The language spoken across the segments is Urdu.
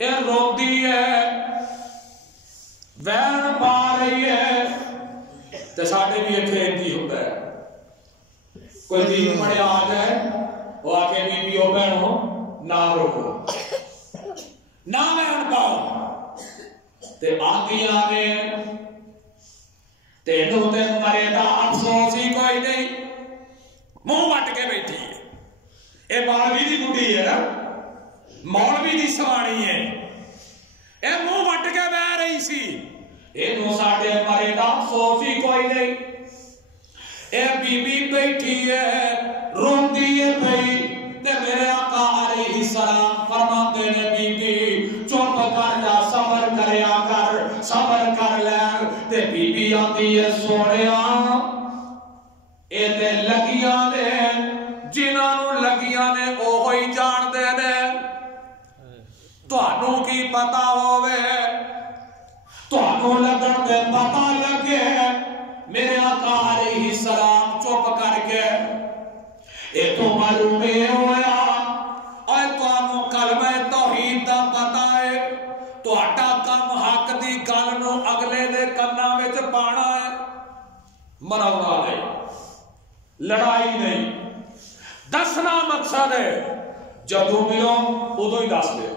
یہ روتی ہے وین پا رہی ہے تے ساڈے بھی اتنے کی ہوتا ہے کوئی دین پڑھیا آ جائے وہ آ کے بیبیو بہنوں نہ روکو نہ وین پاؤ تے آندیاں نے تینوں تے مرے دا افسوس ہی کوئی نہیں منہ وٹ کے بیٹھی ہے اے مولوی دی بڈھی ہے نا مولوی دی سوانی ہے اے منہ وٹ کے بہ رہی سی اینو ساڈے مرے دا افسوس ہی کوئی نہیں اے بی بی بیٹھی ہے روندی ہے پئی تے میرے آقا علیہ السلام فرماتے نے بی بی چپ کر جا صبر کریا کر صبر کر لے تے بی بی آندی ہے سونیا اے تے لگیاں نے جنہاں نوں لگیاں نے اوہی جان دے نے تانوں کی پتہ ہووے تانوں لگن تے پتہ لگے میرے آقا علیہ السلام چپ کر کے اے تو معلوم ہویا اے تانوں کلمہ توحید دا پتہ ہے تہاڈا کم حق دی گل نوں اگلے دے کناں وچ پانا ہے مراونا نہیں لڑائی نہیں دسنا مقصد ہے جدوں ملو ادو ہی دس دے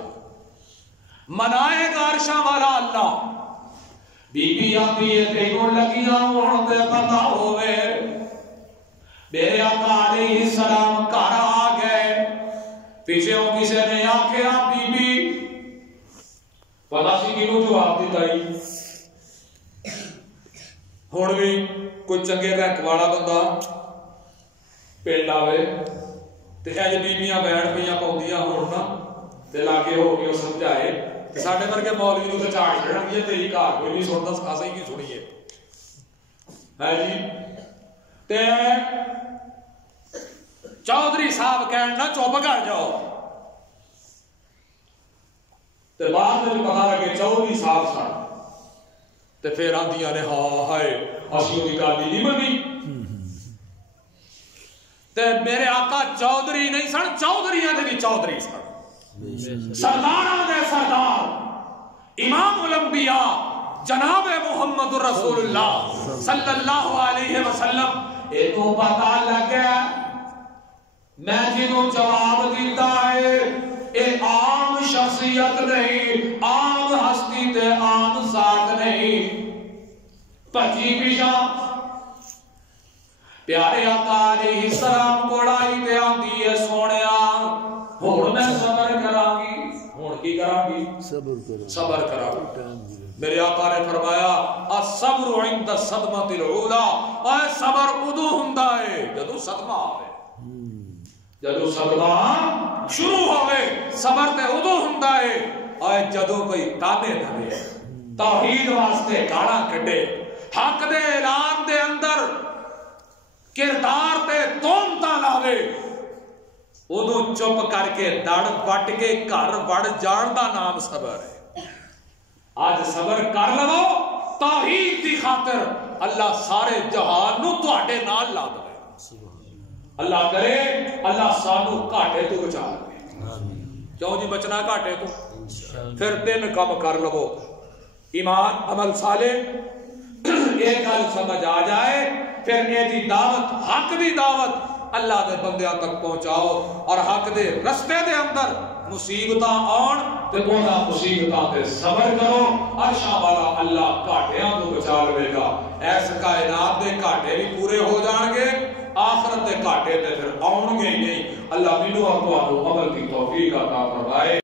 منائے گا عرشاں والا اللہ بی بی آتی ہے تینوں لگیاں ہون تے پتہ ہووے میرے آقا علیہ السلام گھر آ گئے پیچھے کسی نے آکھیا بی بی پتہ سی کینوں جواب دیتا ہی ہن بھی کوئی چنگے رینک والا بندہ پنڈ آوے تے اج بیبیاں بیٹھ پئیاں پاؤندیاں ہون نا تے لاگے ہو کے سمجھائے کہ ساڈے ورگے مولوی نوں تے چاڑ چھڑن گے تیری گھر کوئی نہیں سندا اساں ہی کی سنیے ہے جی تے چودھری صاحب کہن نا چپ کر جاؤ تے بعد میں پتہ لگے چودھری صاحب سن تے پھر آندیاں نے ہاں ہائے اسی دی گل نہیں منی تے میرے آقا چودھری نہیں سن چودھریاں دے بھی چودھری سن سرداراں دے سردار امام الانبیاء جناب محمد رسول اللہ صلی اللہ علیہ وسلم اے تو پتہ لگا میں جنوں جواب دیتا ہے اے عام شخصیت نہیں عام ہستی تے عام ذات نہیں پجی پیشا پیارے آقا علیہ السلام کوڑائی تے آندی ہے سونیا ہن میں صبر کراں گی ہن کی کراں گی صبر کراں میرے آقا نے فرمایا الصبر عند الصدمۃ الاولى اے صبر ادو ہوندا ہے جدوں صدمہ آوے جدوں صدمہ شروع ہوئے صبر تے ادو ہوندا ہے اے جدوں کوئی تانے دھرے توحید واسطے گاڑاں کڈے حق دے اعلان دے اندر کردار تے تومتا لاوے ادو چپ کر کے دڑ وٹ کے گھر وڑ جان دا نام صبر ہے آج صبر کر لو توحید دی خاطر اللہ سارے جہان نو تواڈے نال لا دے اللہ کرے اللہ سانو گھاٹے تو بچا لے کیوں جی بچنا گھاٹے تو پھر تین کم کر لو ایمان عمل صالح ایک گل سمجھ آ جائے پھر یہ دی دعوت حق دی دعوت اللہ دے بندیاں تک پہنچاؤ اور حق دے رستے دے اندر مصیبتاں آن تے اونا مصیبتاں تے صبر کرو عرشاں والا اللہ گھاٹیاں تو بچا لے گا ایس کائنات دے گھاٹے بھی پورے ہو جان گے آخرت دے گھاٹے تے پھر آن گے ہی نہیں اللہ مینوں اور تانوں عمل کی توفیق عطا فرمائے